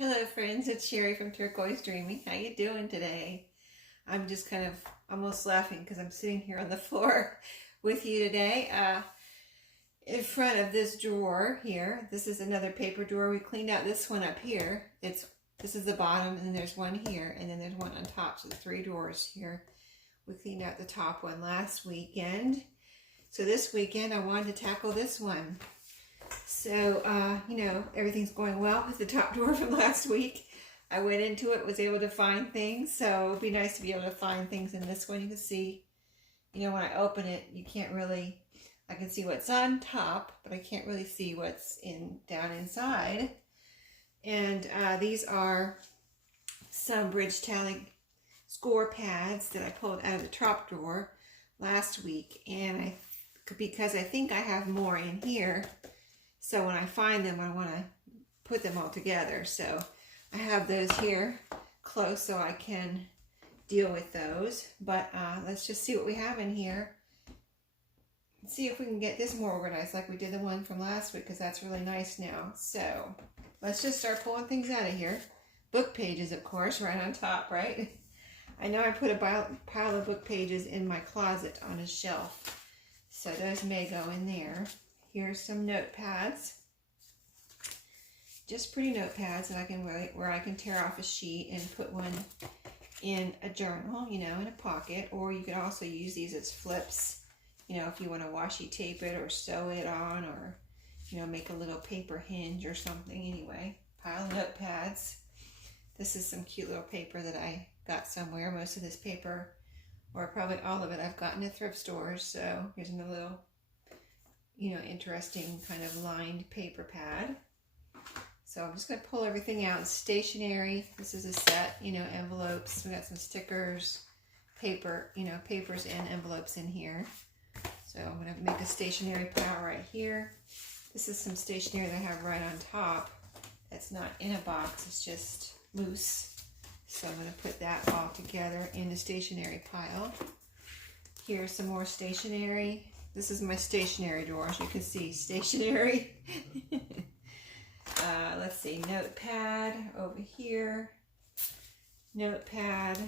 Hello friends, it's Sherry from Turquoise Dreaming. How you doing today? I'm just kind of almost laughing because I'm sitting here on the floor with you today. In front of this drawer here. This is another paper drawer. We cleaned out this one up here. This is the bottom, and then there's one here, and then there's one on top. So 3 drawers here. We cleaned out the top one last weekend. So this weekend I wanted to tackle this one. So, everything's going well with the top drawer from last week. I went into it, was able to find things. So it would be nice to be able to find things in this one. You can see, when I open it, you can't really, I can see what's on top, but I can't really see what's down inside. And these are some bridge tally score pads that I pulled out of the top drawer last week. And because I think I have more in here, so when I find them, I want to put them all together. So I have those here close so I can deal with those. But let's just see what we have in here. See if we can get this more organized like we did the one from last week, because that's really nice now. So let's just start pulling things out of here. Book pages, of course, right on top, right? I know I put a pile of book pages in my closet on a shelf, so those may go in there. Here's some notepads, just pretty notepads that I can where I can tear off a sheet and put one in a journal, in a pocket. Or you could also use these as flips, if you want to washi tape it or sew it on, or make a little paper hinge or something. Anyway, pile of notepads. This is some cute little paper that I got somewhere. Most of this paper, or probably all of it, I've gotten at thrift stores. So here's a little interesting kind of lined paper pad. So I'm just going to pull everything out. Stationery. This is a set, envelopes. We got some stickers, paper, papers and envelopes in here. So I'm going to make a stationery pile right here. This is some stationery that I have right on top. That's not in a box. It's just loose. So I'm going to put that all together in the stationery pile. Here's some more stationery. This is my stationery drawer, as you can see, stationery. Let's see, notepad over here. Notepad.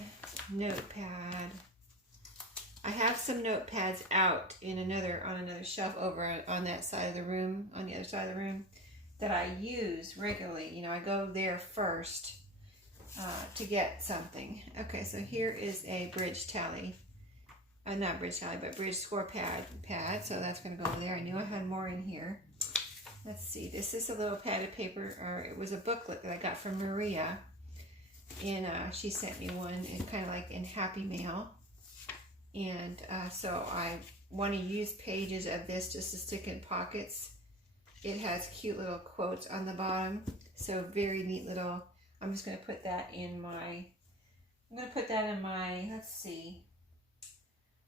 I have some notepads out on another shelf over on that side of the room, on the other side of the room, that I use regularly. I go there first to get something. Okay, so here is a bridge tally. Not bridge tally, but bridge score pad. So that's going to go over there. I knew I had more in here. Let's see. This is a little pad of paper, or it was a booklet that I got from Maria. And she sent me one, kind of like in Happy Mail. And so I want to use pages of this just to stick in pockets. It has cute little quotes on the bottom. So very neat little, I'm just going to put that in my, let's see,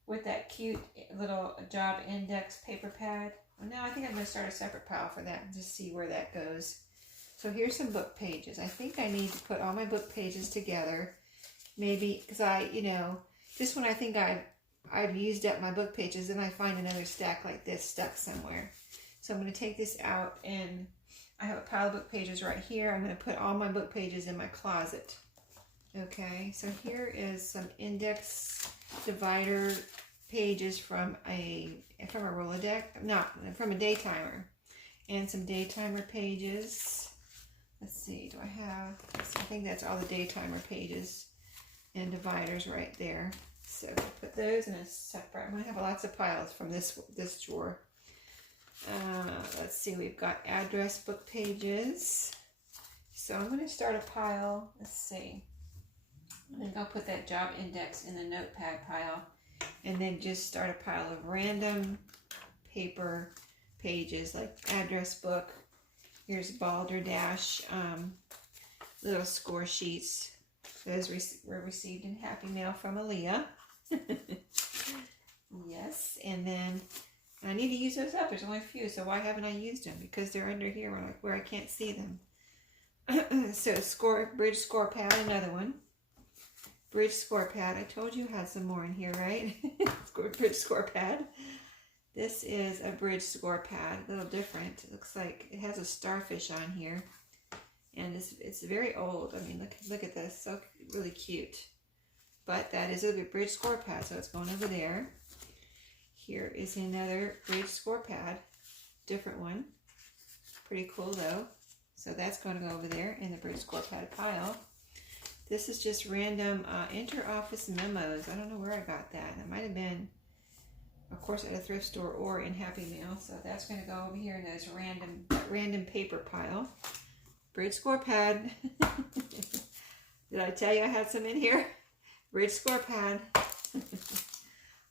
with that cute little job index paper pad. Well, now I think I'm going to start a separate pile for that and just see where that goes. So here's some book pages. I think I need to put all my book pages together. Maybe, because just when I think I've used up my book pages, then I find another stack like this stuck somewhere. So I'm going to take this out, and I have a pile of book pages right here. I'm going to put all my book pages in my closet. Okay, so here is some index divider pages from a Rolodex, from a daytimer, and some daytimer pages. Let's see, I think that's all the daytimer pages and dividers right there. So put those in a separate. I'm going to have lots of piles from this drawer. Let's see, we've got address book pages. So I'm going to start a pile. Let's see. I think I'll put that job index in the notepad pile, and then just start a pile of random paper pages like address book. Here's Balderdash little score sheets. Those were received in Happy Mail from Aaliyah. Yes, and then I need to use those up. There's only a few, so why haven't I used them? Because they're under here where I can't see them. So bridge score pad, another one. Bridge score pad. I told you had some more in here, right? Bridge score pad. This is a bridge score pad, a little different. It looks like it has a starfish on here. And it's very old. I mean, look at this. So really cute. But that is a bridge score pad, so it's going over there. Here is another bridge score pad. Different one. Pretty cool though. So that's going to go over there in the bridge score pad pile. This is just random inter-office memos. I don't know where I got that. It might have been, of course, at a thrift store or in Happy Mail. So that's going to go over here in those random paper pile. Bridge score pad. Did I tell you I had some in here? Bridge score pad.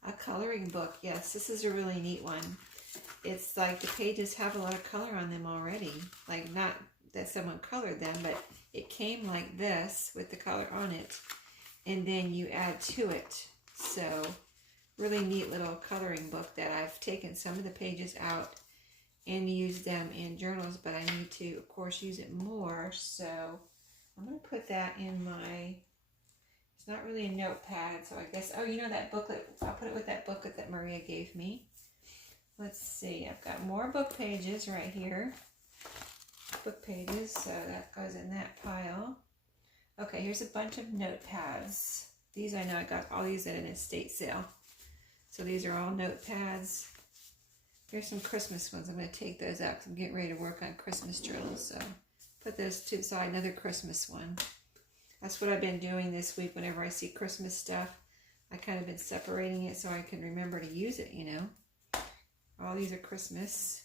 A coloring book. Yes, this is a really neat one. It's like the pages have a lot of color on them already. Like, not that someone colored them, but it came like this with the color on it. And then you add to it. So, really neat little coloring book that I've taken some of the pages out and used them in journals, but I need to, of course, use it more. So, I'm going to put that in my... It's not really a notepad, so I guess... Oh, you know that booklet? I'll put it with that booklet that Maria gave me. Let's see. I've got more book pages right here. Book pages, so that goes in that pile. Okay, here's a bunch of notepads. These I know I got all these at an estate sale. So these are all notepads. Here's some Christmas ones. I'm going to take those out because I'm getting ready to work on Christmas journals. So put those to the side. Another Christmas one. That's what I've been doing this week. Whenever I see Christmas stuff, I kind of been separating it so I can remember to use it, you know. All these are Christmas.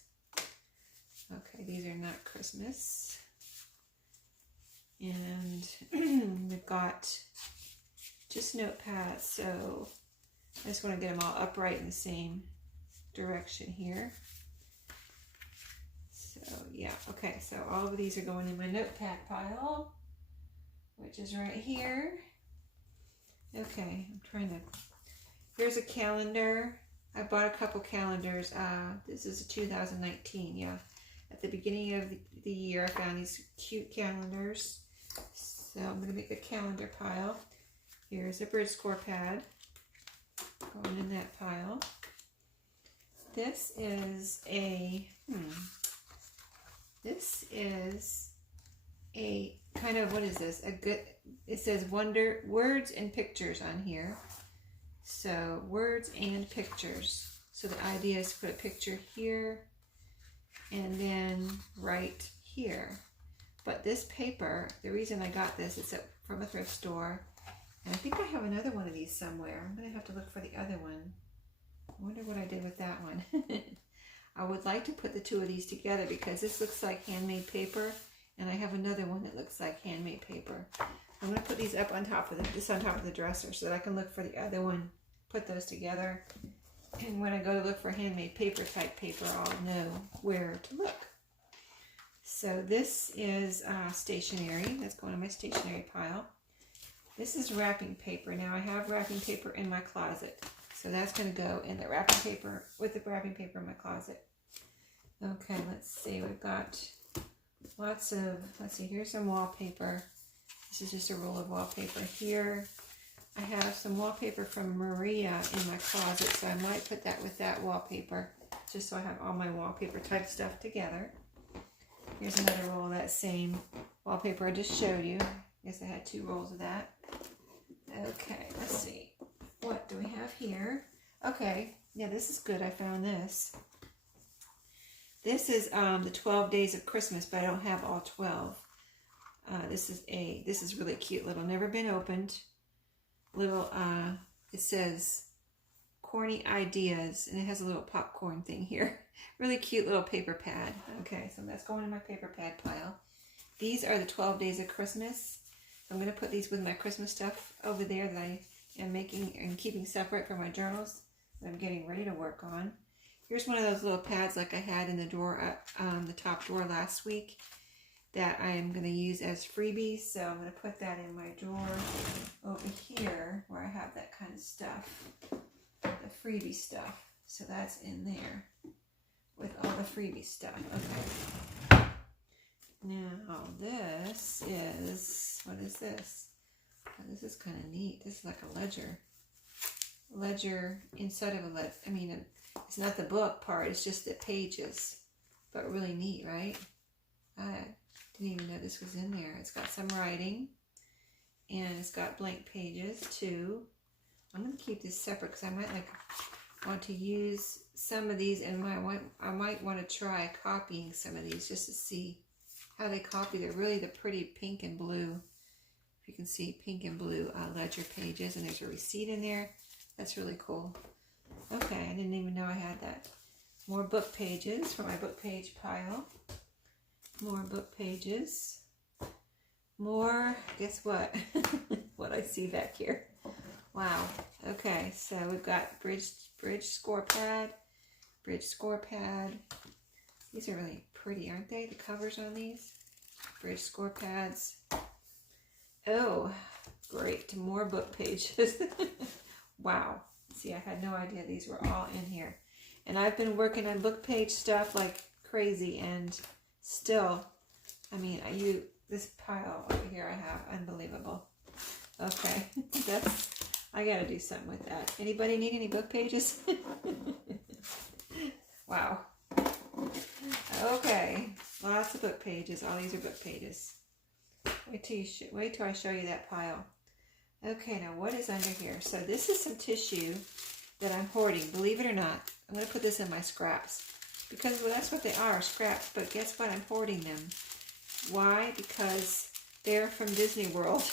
Okay, these are not Christmas. And we've got just notepads, so I just want to get them all upright in the same direction here. So, yeah, okay, so all of these are going in my notepad pile, which is right here. Okay, I'm trying to... Here's a calendar. I bought a couple calendars. This is a 2019, yeah. At the beginning of the year, I found these cute calendars. So I'm going to make a calendar pile. Here's a bridge score pad going in that pile. This is a, this is a kind of, what is this? A good, it says words and pictures on here. So words and pictures. So the idea is to put a picture here and then right here. But this paper, the reason I got this, it's from a thrift store. And I think I have another one of these somewhere. I'm going to have to look for the other one. I wonder what I did with that one. I would like to put the two of these together because this looks like handmade paper. And I have another one that looks like handmade paper. I'm going to put these up on top of just on top of the dresser so that I can look for the other one, put those together. And when I go to look for handmade paper type paper, I'll know where to look. So this is stationery. That's going in my stationery pile. This is wrapping paper. Now I have wrapping paper in my closet. So that's going to go in the wrapping paper, with the wrapping paper in my closet. Okay, let's see. We've got lots of, let's see, here's some wallpaper. This is just a roll of wallpaper here. I have some wallpaper from Maria in my closet, so I might put that with that wallpaper, just so I have all my wallpaper type stuff together. Here's another roll of that same wallpaper I just showed you. I guess I had two rolls of that. Okay, let's see. What do we have here? Okay, yeah, this is good. I found this. This is the 12 Days of Christmas, but I don't have all 12. This is really cute. Little, never been opened. Little, it says corny ideas, and it has a little popcorn thing here. Really cute little paper pad. Okay, so that's going in my paper pad pile. These are the 12 Days of Christmas. I'm going to put these with my Christmas stuff over there that I am making and keeping separate from my journals that I'm getting ready to work on. Here's one of those little pads like I had in the drawer, the top drawer last week, that I'm going to use as freebies. So I'm going to put that in my drawer over here where I have that kind of stuff, the freebie stuff. So that's in there with all the freebie stuff. Okay. Now this is, what is this? Oh, this is kind of neat. This is like a ledger. Ledger inside of a ledger. I mean, it's not the book part, it's just the pages. But really neat, right? I Didn't even know this was in there. It's got some writing, and it's got blank pages too. I'm going to keep this separate because I might want to use some of these, and I might want to try copying some of these just to see how they copy. They're really the pretty pink and blue. If you can see, pink and blue ledger pages, and there's a receipt in there. That's really cool. Okay, I didn't even know I had that. More book pages for my book page pile. More book pages. More, guess what? What I see back here. Wow. Okay, so we've got bridge score pad. Bridge score pad. These are really pretty, aren't they? The covers on these. Bridge score pads. Oh, great. More book pages. Wow. See, I had no idea these were all in here. And I've been working on book page stuff like crazy, and still, I mean, this pile over here I have, unbelievable. Okay, I gotta do something with that. Anybody need any book pages? Wow. Okay, lots of book pages. All these are book pages. Wait till I show you that pile. Okay, now what is under here? So this is some tissue that I'm hoarding. Believe it or not, I'm going to put this in my scraps. Because, well, that's what they are, scraps. But guess what? I'm hoarding them. Why? Because they're from Disney World.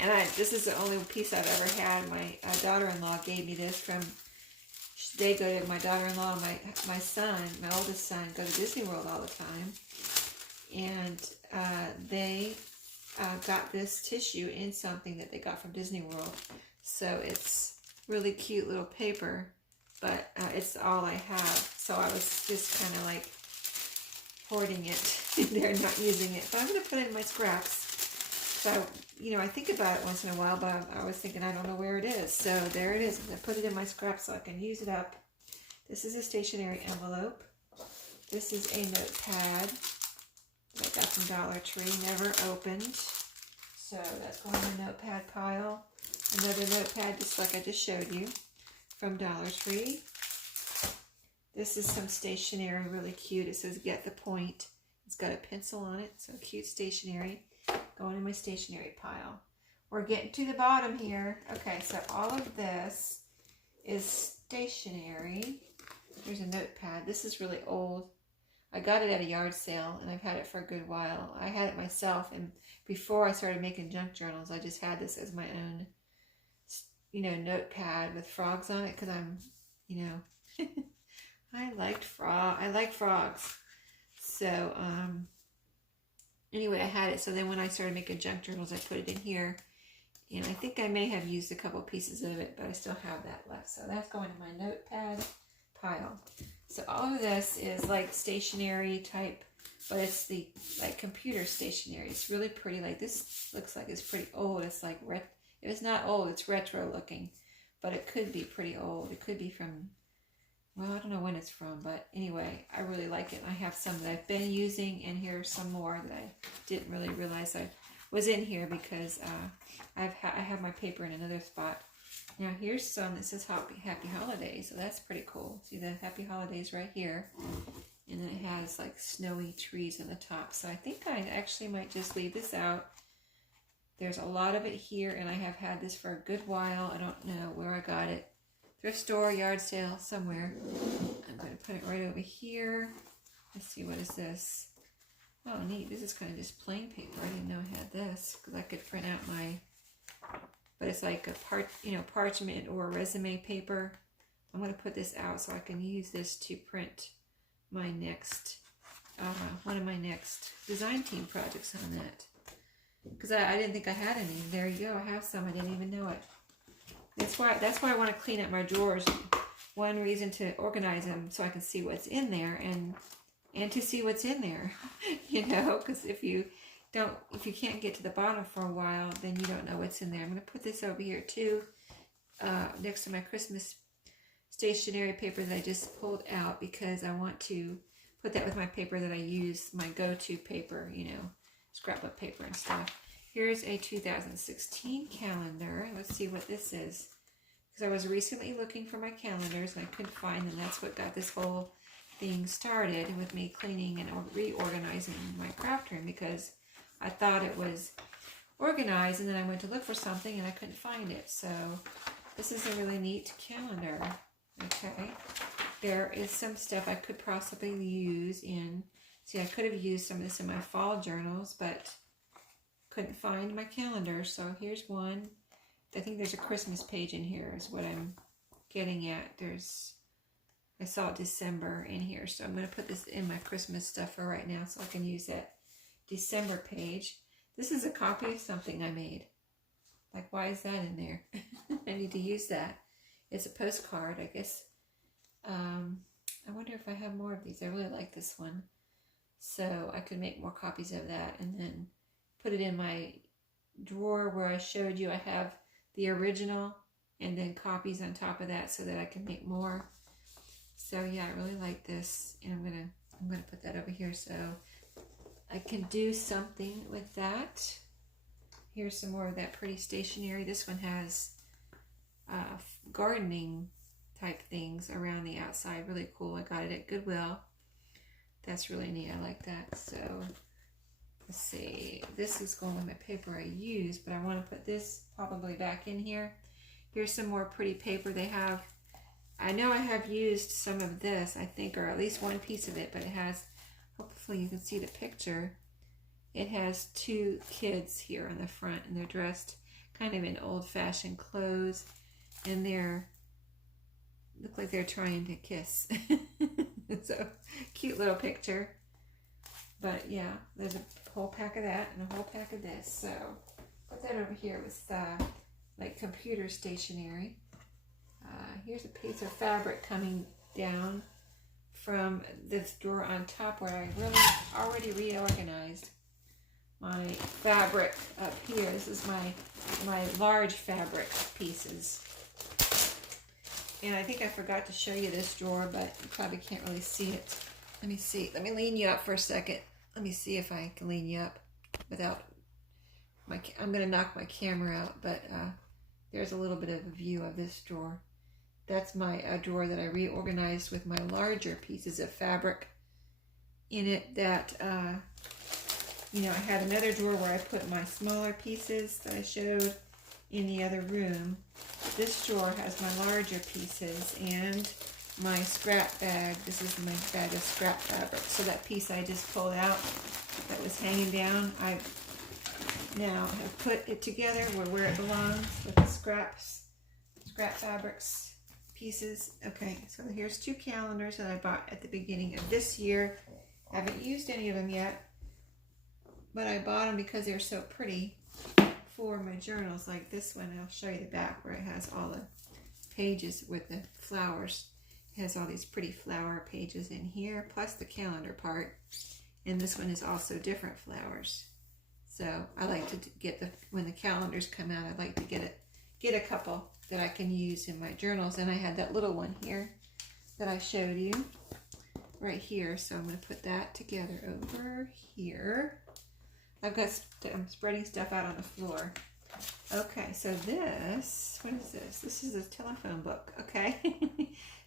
And this is the only piece I've ever had. My daughter-in-law gave me this from... They go to, my daughter-in-law and my son, my oldest son, go to Disney World all the time. And they got this tissue in something that they got from Disney World. So it's really cute little paper, but it's all I have. So I was just kind of like hoarding it. They're not using it. But I'm going to put it in my scraps. So, I think about it once in a while, but I was thinking I don't know where it is. So there it is. I put it in my scraps so I can use it up. This is a stationery envelope. This is a notepad that I got from Dollar Tree, never opened. So that's going in the notepad pile. Another notepad, just like I just showed you, from Dollar Tree. This is some stationery, really cute. It says Get the Point. It's got a pencil on it, so cute stationery. Going in my stationery pile. We're getting to the bottom here. Okay, so all of this is stationery. There's a notepad. This is really old. I got it at a yard sale, and I've had it for a good while. I had it myself, and before I started making junk journals, I just had this as my own, notepad with frogs on it, because I'm, I like frogs. So, anyway, I had it. So then when I started making junk journals, I put it in here. And I think I may have used a couple pieces of it, but I still have that left. So that's going in my notepad pile. So all of this is like stationery type, but it's the computer stationery. It's really pretty. Like this looks like it's pretty old. It's like if it's not old, it's retro looking, but it could be pretty old. It could be from, well, I don't know when it's from, but anyway, I really like it. I have some that I've been using, and here's some more that I didn't really realize I was in here because I have my paper in another spot. Now here's some that says Happy Holidays, so that's pretty cool. See the Happy Holidays right here, and then it has like snowy trees on the top. So I think I actually might just leave this out. There's a lot of it here, and I have had this for a good while. I don't know where I got it. Thrift store, yard sale, somewhere. I'm going to put it right over here. Let's see, what is this? Oh, neat. This is kind of just plain paper. I didn't know I had this, because I could print out my, but it's like a parchment or resume paper. I'm going to put this out so I can use this to print my next, one of my next design team projects on that. Because I didn't think I had any. There you go. I have some. I didn't even know it. That's why I want to clean up my drawers. One reason to organize them so I can see what's in there and to see what's in there, because if you can't get to the bottom for a while, then you don't know what's in there. I'm going to put this over here too, next to my Christmas stationery paper that I just pulled out, because I want to put that with my paper that I use, my go-to paper, scrapbook paper and stuff. Here's a 2016 calendar. Let's see what this is. Because I was recently looking for my calendars and I couldn't find them. That's what got this whole thing started with me cleaning and reorganizing my craft room, because I thought it was organized, and then I went to look for something and I couldn't find it. So this is a really neat calendar. Okay, there is some stuff I could possibly use in, see, I could have used some of this in my fall journals, but couldn't find my calendar. So here's one. I think there's a Christmas page in here is what I'm getting at. I saw December in here, so I'm going to put this in my Christmas stuff for right now so I can use that December page. This is a copy of something I made. Like, why is that in there? I need to use that. It's a postcard, I guess. I wonder if I have more of these. I really like this one. So I could make more copies of that and then put it in my drawer where I showed you I have the original and then copies on top of that so that I can make more. So yeah, I really like this, and I'm gonna put that over here so I can do something with that. Here's some more of that pretty stationery. This one has gardening type things around the outside. Really cool. I got it at Goodwill. That's really neat. I like that. So let's see. This is going with my paper I used, but I want to put this probably back in here. Here's some more pretty paper they have. I know I have used some of this, I think, or at least one piece of it, but it has, hopefully you can see the picture. It has two kids here on the front, and they're dressed kind of in old-fashioned clothes, and look like they're trying to kiss. So, cute little picture. But yeah, there's a whole pack of that and a whole pack of this. So, put that over here with like computer stationery. Here's a piece of fabric coming down from this drawer on top where I really already reorganized my fabric up here. This is my large fabric pieces. And I think I forgot to show you this drawer, but you probably can't really see it. Let me see. Let me lean you up for a second. Let me see if I can lean you up without I'm going to knock my camera out, but there's a little bit of a view of this drawer. That's my drawer that I reorganized with my larger pieces of fabric in it that, you know, I had another drawer where I put my smaller pieces that I showed in the other room. This drawer has my larger pieces and my scrap bag. This is my bag of scrap fabric. So that piece I just pulled out that was hanging down, I now have put it together where it belongs with the scrap fabrics pieces. Okay, so here's two calendars that I bought at the beginning of this year. I haven't used any of them yet, but I bought them because they're so pretty for my journals, like this one. I'll show you the back where it has all the pages with the flowers. It has all these pretty flower pages in here, plus the calendar part. And this one is also different flowers. So I like to get when the calendars come out, I like to get a couple that I can use in my journals. And I had that little one here that I showed you right here. So I'm going to put that together over here. I'm spreading stuff out on the floor. Okay, so this, what is this? This is a telephone book, okay?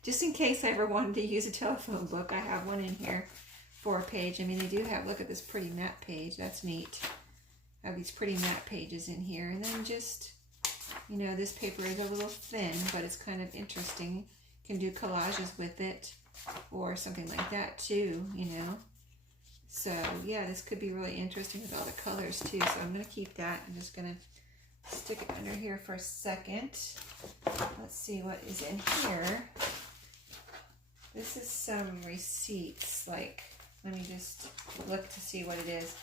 Just in case I ever wanted to use a telephone book, I have one in here for a page. I mean, they do have, look at this pretty map page. That's neat. I have these pretty map pages in here. And then just, you know, this paper is a little thin, but it's kind of interesting. You can do collages with it or something like that too, you know. So, yeah, this could be really interesting with all the colors too. So I'm going to keep that. I'm just going to stick it under here for a second. Let's see what is in here. This is some receipts. Like, let me just look to see what it is.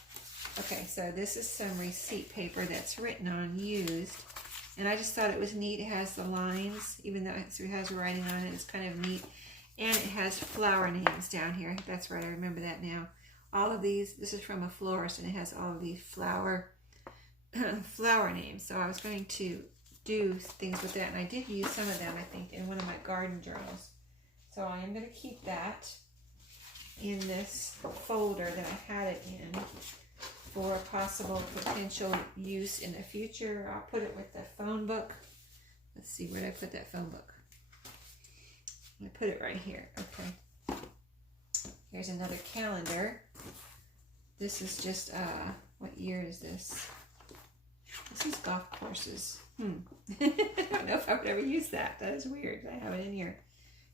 Okay, so this is some receipt paper that's written on used. And I just thought it was neat. It has the lines, even though it has writing on it. It's kind of neat. And it has flower names down here. That's right, I remember that now. All of these, this is from a florist, and it has all of these flower names. So I was going to do things with that, and I did use some of them, I think, in one of my garden journals. So I am going to keep that in this folder that I had it in for possible potential use in the future. I'll put it with the phone book. Let's see, where did I put that phone book? I put it right here. Okay. Here's another calendar. This is just, what year is this? This is golf courses. I don't know if I would ever use that. That is weird. I have it in here.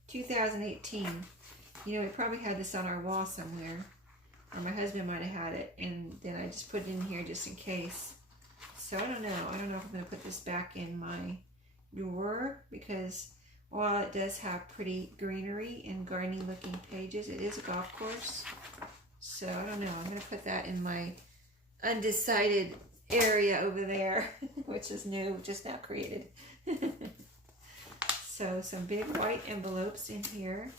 2018. You know, we probably had this on our wall somewhere. Or my husband might have had it. And then I just put it in here just in case. So I don't know. I don't know if I'm going to put this back in my drawer. Because while it does have pretty greenery and gardening looking pages, it is a golf course. So I don't know. I'm going to put that in my undecided area over there, which is new, just now created. So some big white envelopes in here.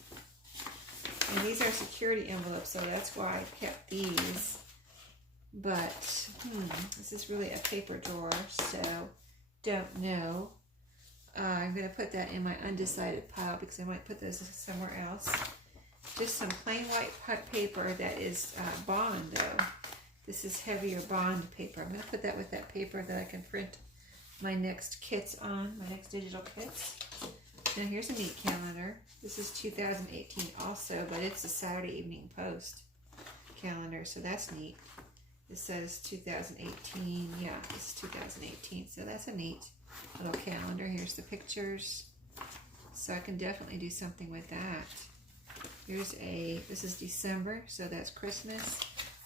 And these are security envelopes, so that's why I kept these. But, this is really a paper drawer, so don't know. I'm going to put that in my undecided pile because I might put those somewhere else. Just some plain white paper that is bond, though. This is heavier bond paper. I'm going to put that with that paper that I can print my next kits on, my next digital kits. Now here's a neat calendar. This is 2018 also, but it's a Saturday Evening Post calendar, so that's neat. It says 2018. Yeah, this is 2018, so that's a neat little calendar. Here's the pictures. So I can definitely do something with that. This is December, so that's Christmas.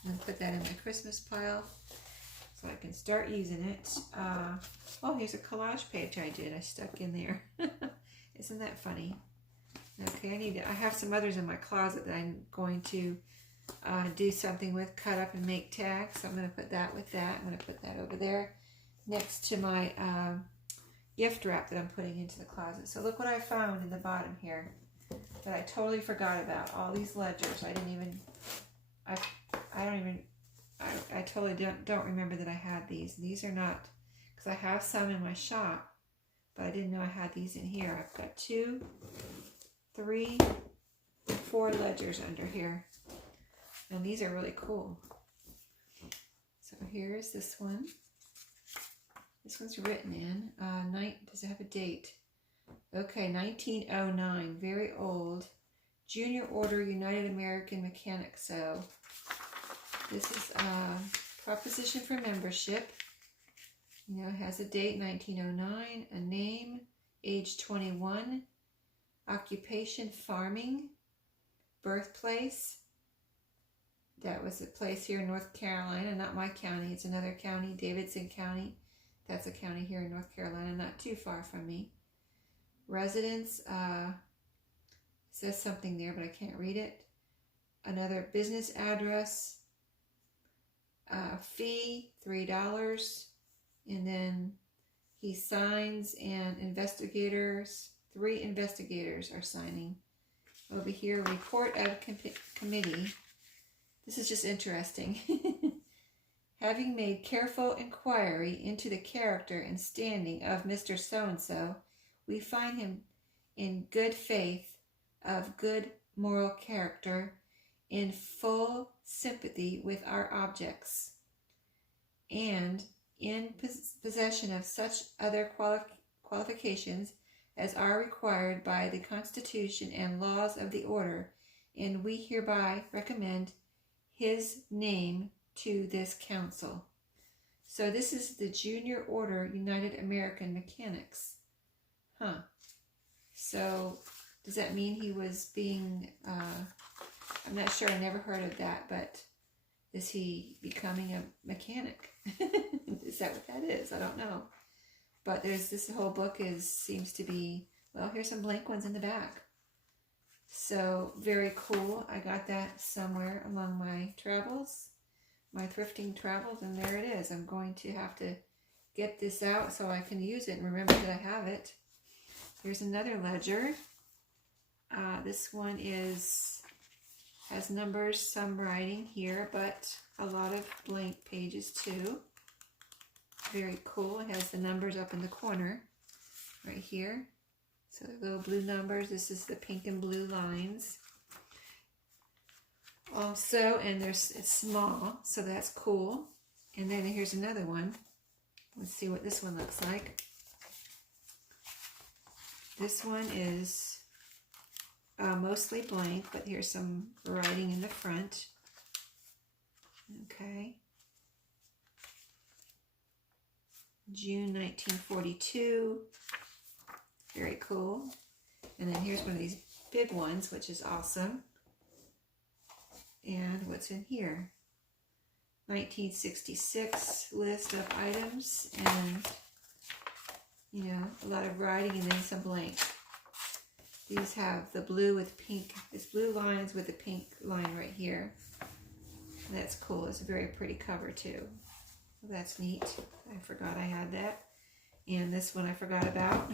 I'm going to put that in my Christmas pile so I can start using it. Oh, here's a collage page I did. I stuck in there. Isn't that funny? Okay, I have some others in my closet that I'm going to do something with, cut up and make tags. So I'm going to put that with that. I'm going to put that over there next to my gift wrap that I'm putting into the closet. So look what I found in the bottom here that I totally forgot about. All these ledgers. I totally don't remember that I had these. These are not, because I have some in my shop, but I didn't know I had these in here. I've got 2, 3, 4 ledgers under here. And these are really cool. So here's this one. This one's written in. Does it have a date? Okay, 1909. Very old. Junior Order United American Mechanic. So this is a proposition for membership. You know, it has a date, 1909, a name, age 21, occupation, farming, birthplace. That was a place here in North Carolina, not my county, it's another county, Davidson County. That's a county here in North Carolina, not too far from me. Residence, says something there, but I can't read it. Another business address, fee, $3. And then he signs, and investigators, 3 investigators are signing. Over here, report of committee. This is just interesting. Having made careful inquiry into the character and standing of Mr. So-and-so, we find him in good faith, of good moral character, in full sympathy with our objects, and in possession of such other qualifications as are required by the Constitution and laws of the order, and we hereby recommend his name to this council. So this is the Junior Order United American Mechanics. So does that mean he was being, I'm not sure, I never heard of that, but is he becoming a mechanic? Is that what that is? I don't know. But this whole book seems to be, well, here's some blank ones in the back. So very cool. I got that somewhere among my travels, my thrifting travels, and there it is. I'm going to have to get this out so I can use it and remember that I have it. Here's another ledger. This one has numbers, some writing here, but a lot of blank pages too. Very cool. It has the numbers up in the corner right here. So the little blue numbers. This is the pink and blue lines. Also, and it's small, so that's cool. And then here's another one. Let's see what this one looks like. This one is mostly blank, but here's some writing in the front. Okay. June 1942. Very cool. And then here's one of these big ones, which is awesome. And what's in here? 1966 list of items, and you know, a lot of writing and then some blank. These have the blue with pink. It's blue lines with the pink line right here. And that's cool. It's a very pretty cover too. That's neat. I forgot I had that. And this one I forgot about.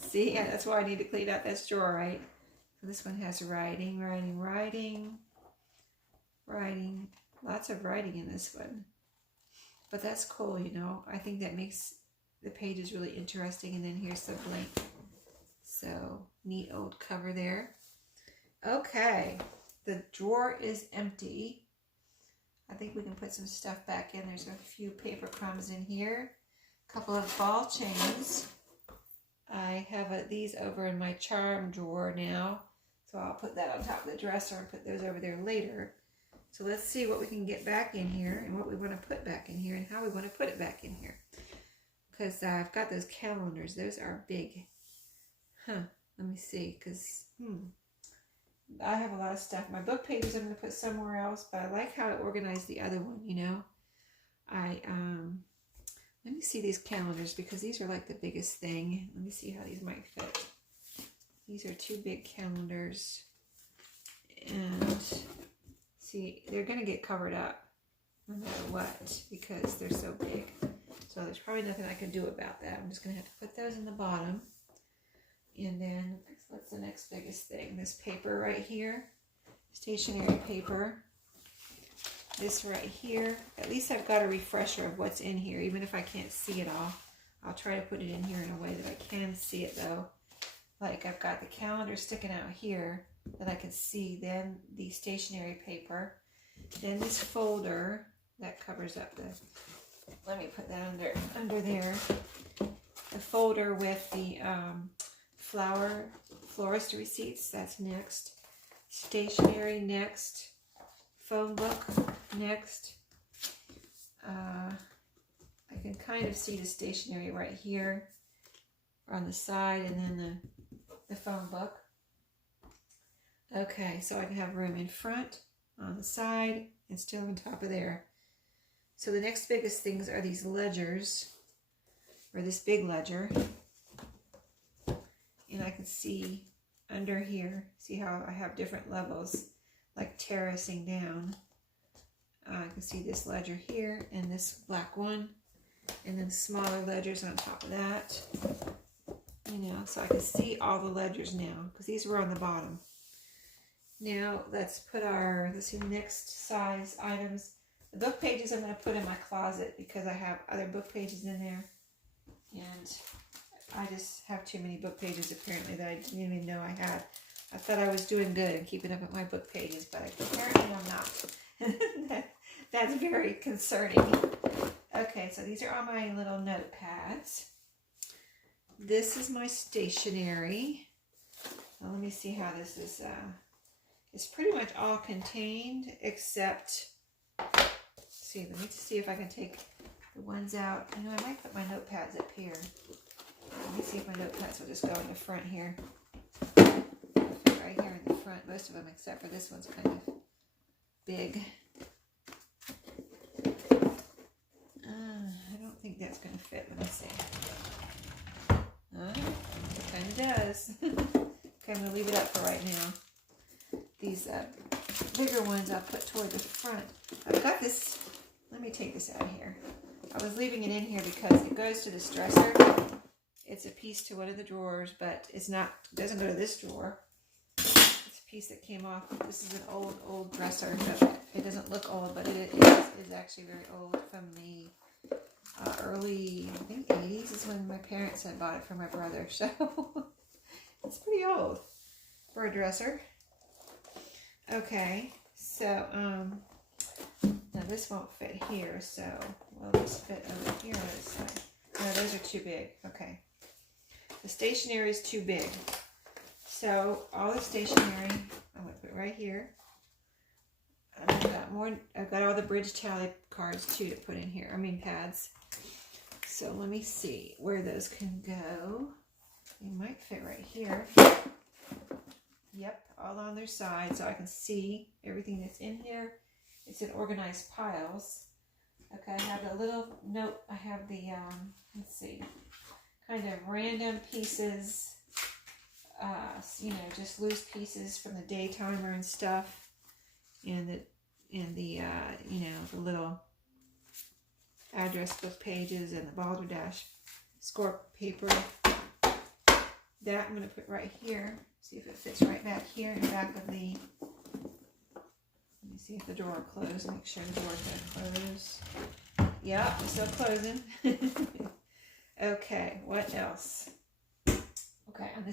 See, yeah, that's why I need to clean out this drawer, right? So this one has writing, writing, writing, writing. Lots of writing in this one. But that's cool, you know. I think that makes the pages really interesting. And then here's the blank. So, neat old cover there. Okay, the drawer is empty. I think we can put some stuff back in. There's a few paper crumbs in here. A couple of ball chains. I have these over in my charm drawer now. So I'll put that on top of the dresser and put those over there later. So let's see what we can get back in here and what we want to put back in here and how we want to put it back in here. Because I've got those calendars. Those are big. Let me see. Because, I have a lot of stuff. My book pages I'm going to put somewhere else, but I like how I organized the other one, you know. Let me see these calendars because these are like the biggest thing. Let me see how these might fit. These are two big calendars. And see, they're going to get covered up no matter what because they're so big. So there's probably nothing I can do about that. I'm just going to have to put those in the bottom. And then, what's the next biggest thing? This paper right here. Stationery paper. This right here. At least I've got a refresher of what's in here. Even if I can't see it all. I'll try to put it in here in a way that I can see it though. Like I've got the calendar sticking out here that I can see. Then the stationery paper. Then this folder that covers up the... Let me put that under there. The folder with the... florist receipts, that's next. Stationery next. Phone book next. I can kind of see the stationery right here on the side, and then the phone book. Okay, so I can have room in front, on the side, and still on top of there. So the next biggest things are these ledgers, or this big ledger. And I can see under here, see how I have different levels, like terracing down. I can see this ledger here and this black one, and then smaller ledgers on top of that. You know, so I can see all the ledgers now, because these were on the bottom. Now, let's put let's see, next size items. The book pages I'm going to put in my closet, because I have other book pages in there. And I just have too many book pages, apparently, that I didn't even know I had. I thought I was doing good and keeping up with my book pages, but apparently I'm not. That's very concerning. Okay, so these are all my little notepads. This is my stationery. Now, let me see how this is. It's pretty much all contained, except... See, let me see if I can take the ones out. You know, I might put my notepads up here. Let me see if my notepads will just go in the front here. Right here in the front, most of them, except for this one's kind of big. I don't think that's going to fit. Let me see. It kind of does. Okay, I'm going to leave it up for right now. These bigger ones I'll put toward the front. I've got this. Let me take this out of here. I was leaving it in here because it goes to this dresser. It's a piece to one of the drawers, but it's not. It doesn't go to this drawer. It's a piece that came off. This is an old dresser. It doesn't look old, but it is actually very old, from the early, I think, 80s is when my parents had bought it for my brother. So it's pretty old for a dresser. Okay, so now this won't fit here, so will this fit over here on this side? No, those are too big. Okay. The stationery is too big. So all the stationery, I'm going to put right here. I've got all the bridge tally cards too to put in here. I mean pads. So let me see where those can go. They might fit right here. Yep, all on their side so I can see everything that's in here. It's in organized piles. Okay, I have a little note. I have the, let's see, kind of random pieces, you know, just loose pieces from the day timer and stuff. And the you know, the little address book pages and the balderdash score paper. That I'm going to put right here. See if it fits right back here in the back of the, let me see if the drawer closed. Make sure the door's going to close. Yep, it's still closing. Okay, what else? Okay, on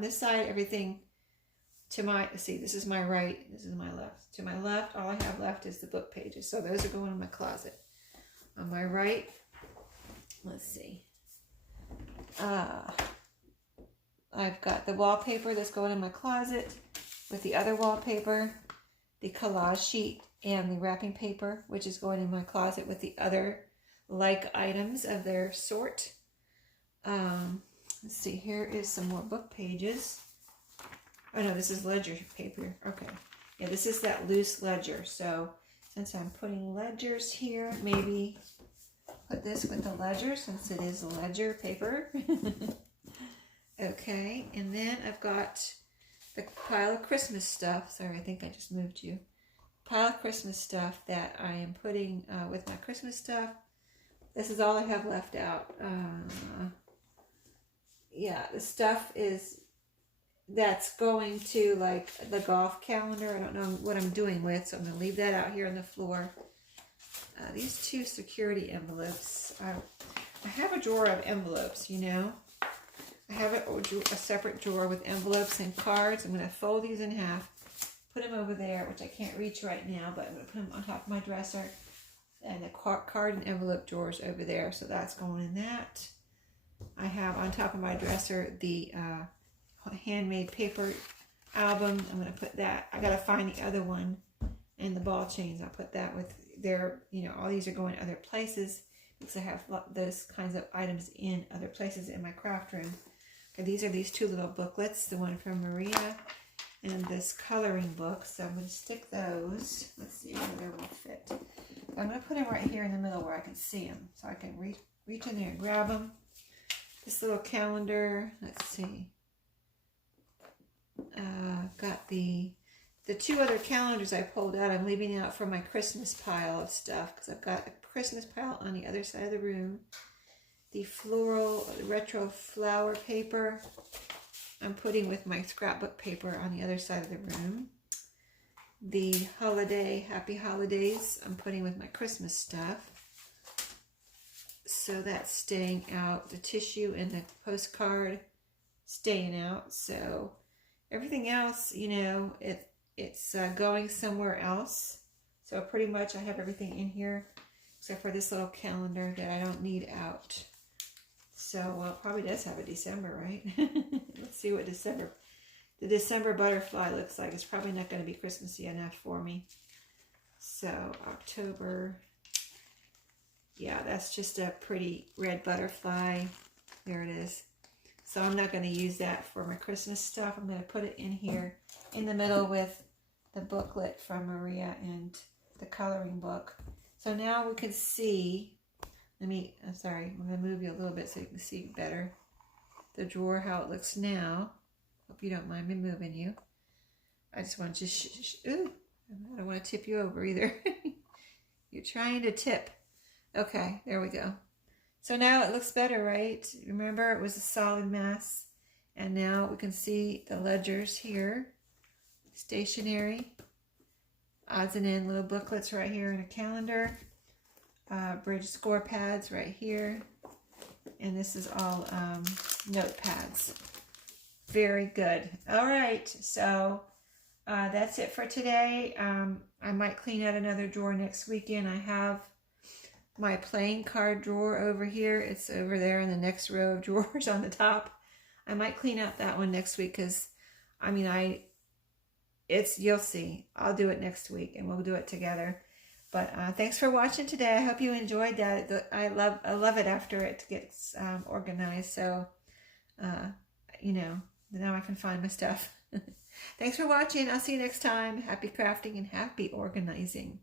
this side, everything to my, see, this is my right, this is my left. To my left, all I have left is the book pages. So those are going in my closet. On my right, let's see. I've got the wallpaper that's going in my closet with the other wallpaper, the collage sheet, and the wrapping paper, which is going in my closet with the other like items of their sort. Let's see, here is some more book pages. Oh no, this is ledger paper. Okay. Yeah, this is that loose ledger. So since I'm putting ledgers here, maybe put this with the ledger since it is ledger paper. Okay, and then I've got the pile of Christmas stuff. Sorry, I think I just moved you. Pile of Christmas stuff that I am putting with my Christmas stuff. This is all I have left out. Yeah, the stuff is, that's going to like the golf calendar. I don't know what I'm doing with, so I'm going to leave that out here on the floor. These two security envelopes. I have a drawer of envelopes, you know. I have a separate drawer with envelopes and cards. I'm going to fold these in half, put them over there, which I can't reach right now, but I'm going to put them on top of my dresser. And the card and envelope drawers over there, so that's going in that. I have on top of my dresser the handmade paper album. I'm going to put that. I got to find the other one and the ball chains. I'll put that with their, you know, all these are going other places because I have those kinds of items in other places in my craft room. Okay, these are these two little booklets, the one from Maria and this coloring book. So I'm going to stick those. Let's see where they will fit. I'm going to put them right here in the middle where I can see them. So I can reach in there and grab them. This little calendar, let's see. Got the two other calendars I pulled out. I'm leaving out for my Christmas pile of stuff because I've got a Christmas pile on the other side of the room. The floral retro flower paper I'm putting with my scrapbook paper on the other side of the room. The holiday, happy holidays, I'm putting with my Christmas stuff. So that's staying out. The tissue and the postcard staying out. So everything else, you know, it's going somewhere else. So pretty much I have everything in here except for this little calendar that I don't need out. So, well, it probably does have a December, right? Let's see what the December butterfly looks like. It's probably not going to be Christmassy enough for me. So, October. Yeah, that's just a pretty red butterfly. There it is. So I'm not going to use that for my Christmas stuff. I'm going to put it in here in the middle with the booklet from Maria and the coloring book. So now we can see, I'm sorry, I'm going to move you a little bit so you can see better the drawer, how it looks now. Hope you don't mind me moving you. I just want to ooh, I don't want to tip you over either. You're trying to tip. Okay, there we go. So now it looks better, right? Remember, it was a solid mass. And now we can see the ledgers here. Stationery. Odds and ends, little booklets right here in a calendar. Bridge score pads right here. And this is all notepads. Very good. All right, so that's it for today. I might clean out another drawer next weekend. I have my playing card drawer over here. It's over there in the next row of drawers on the top. I might clean out that one next week because, I mean, you'll see. I'll do it next week and we'll do it together. But thanks for watching today. I hope you enjoyed that. I love it after it gets organized. So, you know, now I can find my stuff. Thanks for watching. I'll see you next time. Happy crafting and happy organizing.